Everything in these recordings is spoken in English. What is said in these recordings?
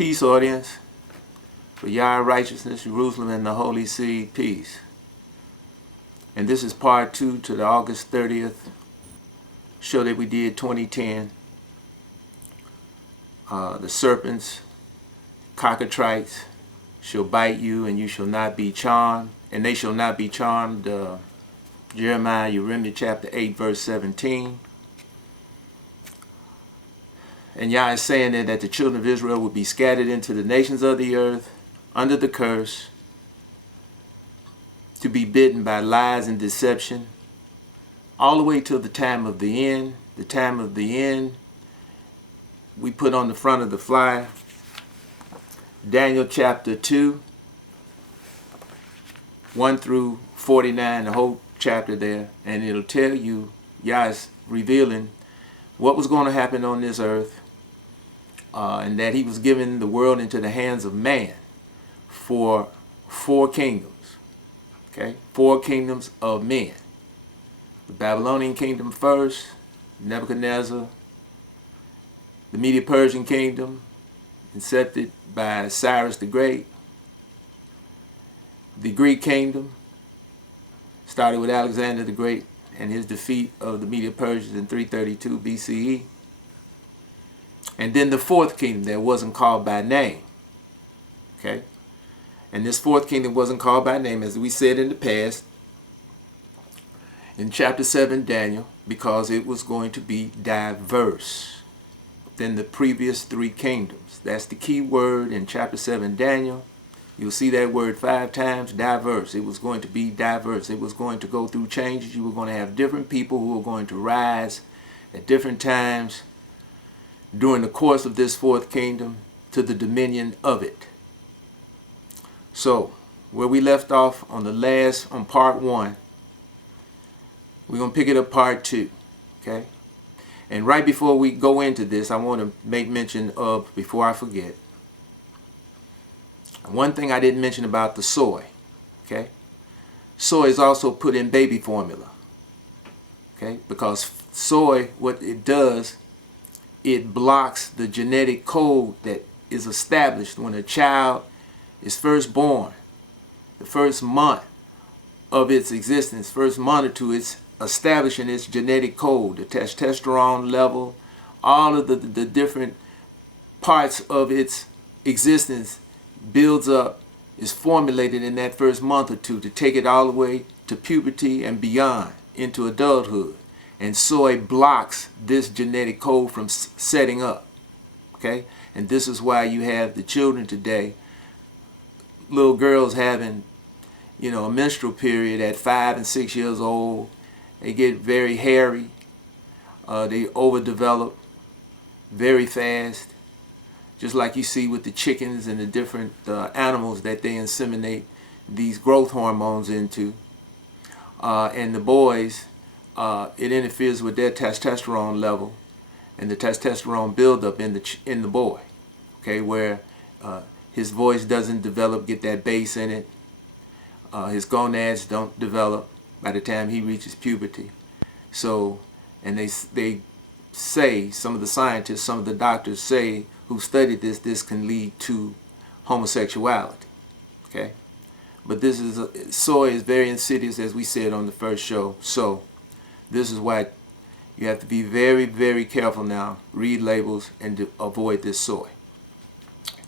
Peace, audience. For YOR righteousness, Jerusalem, and the Holy Seed, peace. And this is part 2 to the August 30th show that we did 2010. The serpents, cockatrices, shall bite you, and you shall not be charmed. And they shall not be charmed. Jeremiah, chapter 8, verse 17. And Yah is saying that the children of Israel will be scattered into the nations of the earth under the curse, to be bitten by lies and deception, all the way till the time of the end. The time of the end, we put on the front of the flyer, Daniel chapter 2, 1 through 49, the whole chapter there, and it'll tell you, Yah is revealing what was going to happen on this earth, and that he was giving the world into the hands of man for 4 kingdoms. Okay, 4 kingdoms of men. The Babylonian kingdom first, Nebuchadnezzar, the Medo-Persian kingdom, incepted by Cyrus the Great, the Greek kingdom, started with Alexander the Great and his defeat of the Medo-Persians in 332 BCE. And then the 4th kingdom that wasn't called by name. Okay? And this 4th kingdom wasn't called by name, as we said in the past, in chapter 7 Daniel, because it was going to be diverse than the previous 3 kingdoms. That's the key word in chapter 7 Daniel. You'll see that word 5 times, diverse. It was going to be diverse. It was going to go through changes. You were going to have different people who were going to rise at different times during the course of this 4th kingdom to the dominion of it. So, where we left off on part 1, we're going to pick it up part 2. Okay? And right before we go into this, I want to make mention of, before I forget, one thing I didn't mention about the soy. Okay? Soy is also put in baby formula. Okay? Because soy, what it does, it blocks the genetic code that is established when a child is first born. The first month of its existence, first month or two, it's establishing its genetic code, the testosterone level, all of the different parts of its existence builds up, is formulated in that first month or two to take it all the way to puberty and beyond into adulthood. And soy blocks this genetic code from setting up. Okay? And this is why you have the children today, little girls having, a menstrual period at 5 and 6 years old. They get very hairy. They overdevelop very fast. Just like you see with the chickens and the different animals that they inseminate these growth hormones into. And the boys, it interferes with their testosterone level and the testosterone buildup in the boy. Okay, where his voice doesn't develop, get that bass in it. His gonads don't develop by the time he reaches puberty. So, and they say, some of the scientists, some of the doctors say, who studied this can lead to homosexuality. Okay? But soy is very insidious, as we said on the first show. So, this is why you have to be very, very careful now. Read labels and to avoid this soy.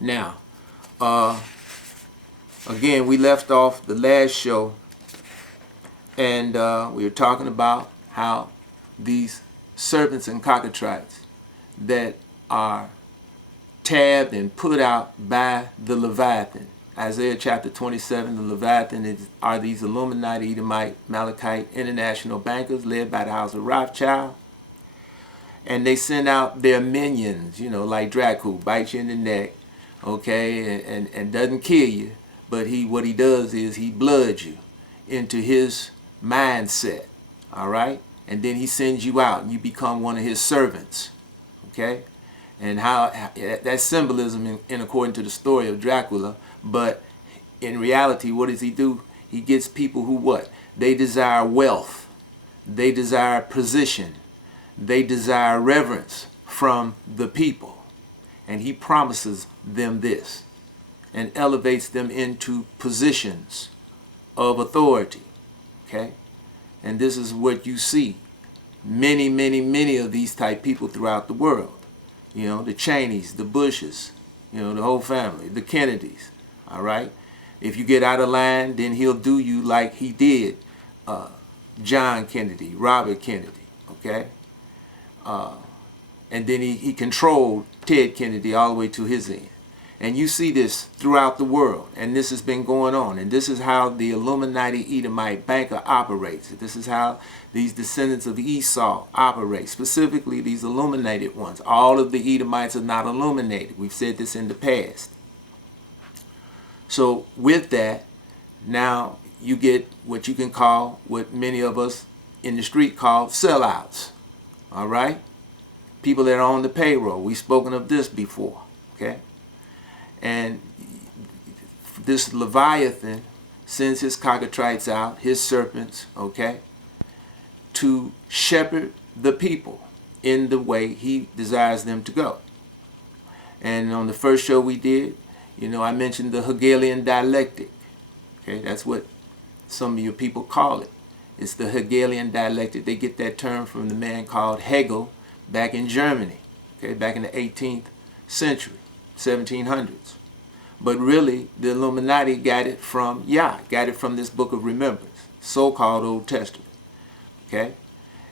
Now, again, we left off the last show, and we were talking about how these serpents and cockatrices that are tabbed and put out by the Leviathan. Isaiah chapter 27, the Leviathan are these Illuminati, Edomite, Malachite, international bankers led by the house of Rothschild. And they send out their minions, like Dracula, bite you in the neck, okay, and doesn't kill you. But what he does is he bloods you into his mindset, all right? And then he sends you out and you become one of his servants, okay? And how that symbolism in according to the story of Dracula. But in reality, what does he do? He gets people who what? They desire wealth. They desire position. They desire reverence from the people. and he promises them this and elevates them into positions of authority. Okay? And this is what you see. Many of these type people throughout the world. You know, the Cheneys, the Bushes, you know, the whole family, the Kennedys. All right? If you get out of line, then he'll do you like he did John Kennedy, Robert Kennedy. Okay? And then he controlled Ted Kennedy all the way to his end. And you see this throughout the world, and this has been going on. And this is how the Illuminati Edomite banker operates. This is how these descendants of Esau operate, specifically these illuminated ones. All of the Edomites are not illuminated. We've said this in the past. So with that, now you get what you can call, what many of us in the street call sellouts. All right? People that are on the payroll. We've spoken of this before. Okay? And this Leviathan sends his cockatrices out, his serpents, okay, to shepherd the people in the way he desires them to go. And on the first show we did, you know, I mentioned the Hegelian dialectic. Okay, that's what some of your people call it. It's the Hegelian dialectic. They get that term from the man called Hegel back in Germany, okay, back in the 18th century. 1700s. But really, the Illuminati got it from YOR, got it from this book of remembrance, so-called Old Testament. Okay?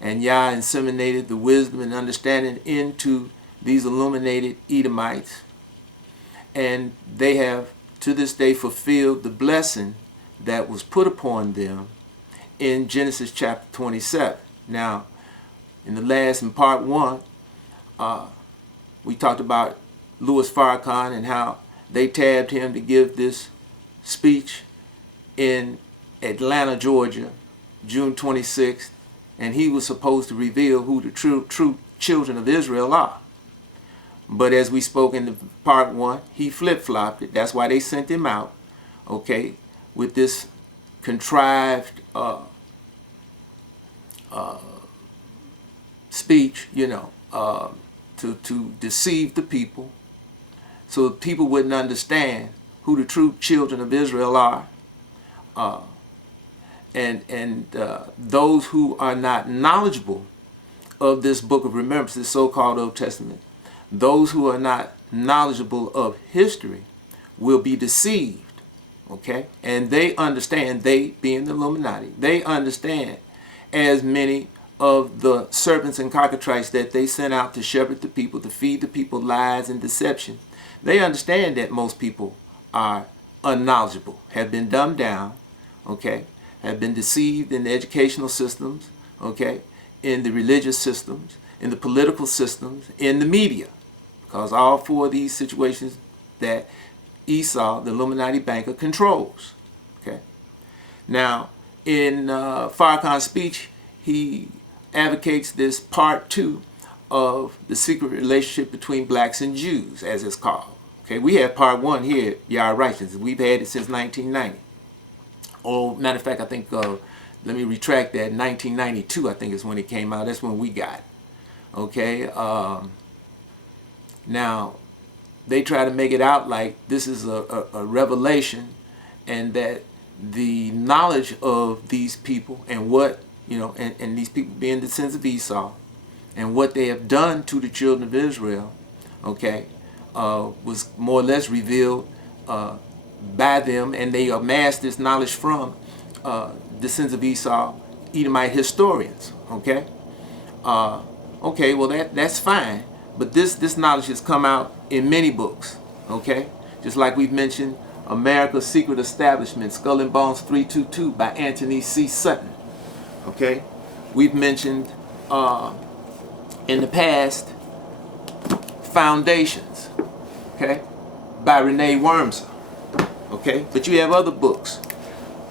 And YOR inseminated the wisdom and understanding into these illuminated Edomites. And they have, to this day, fulfilled the blessing that was put upon them in Genesis chapter 27. Now, in part 1, we talked about Louis Farrakhan and how they tabbed him to give this speech in Atlanta, Georgia, June 26th, and he was supposed to reveal who the true children of Israel are. But as we spoke in the part 1, he flip-flopped it. That's why they sent him out, okay, with this contrived speech, you know, to deceive the people, so people wouldn't understand who the true children of Israel are. And those who are not knowledgeable of this book of remembrance, this so-called Old Testament, those who are not knowledgeable of history will be deceived, okay? And they understand, they being the Illuminati, they understand as many of the serpents and cockatrices that they sent out to shepherd the people, to feed the people lies and deception. They understand that most people are unknowledgeable, have been dumbed down, okay, have been deceived in the educational systems, okay, in the religious systems, in the political systems, in the media. Because all four of these situations that Esau, the Illuminati banker, controls. Okay. Now, in Farrakhan's speech, he advocates this part 2 of the secret relationship between blacks and Jews, as it's called. Okay, we have part 1 here at YOR Righteousness. We've had it since 1990. Oh, matter of fact, I think, let me retract that, 1992 I think is when it came out. That's when we got it. Okay, now, they try to make it out like this is a revelation, and that the knowledge of these people and what, you know, and these people being the sons of Esau, and what they have done to the children of Israel, okay, was more or less revealed by them, and they amassed this knowledge from the sons of Esau, Edomite historians, okay? Okay, well that's fine, but this knowledge has come out in many books, okay? Just like we've mentioned America's Secret Establishment, Skull and Bones 322 by Anthony C. Sutton, okay? We've mentioned in the past Foundations, okay, by Renee Wormser, okay? But you have other books,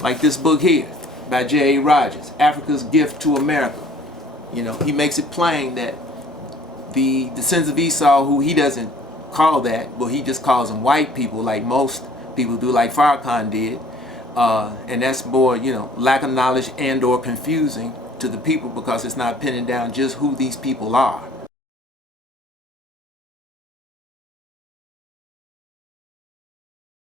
like this book here by J.A. Rogers, Africa's Gift to America. You know, he makes it plain that the descendants of Esau, who he doesn't call that, well, he just calls them white people, like most people do, like Farrakhan did, and that's more, you know, lack of knowledge and or confusing to the people, because it's not pinning down just who these people are.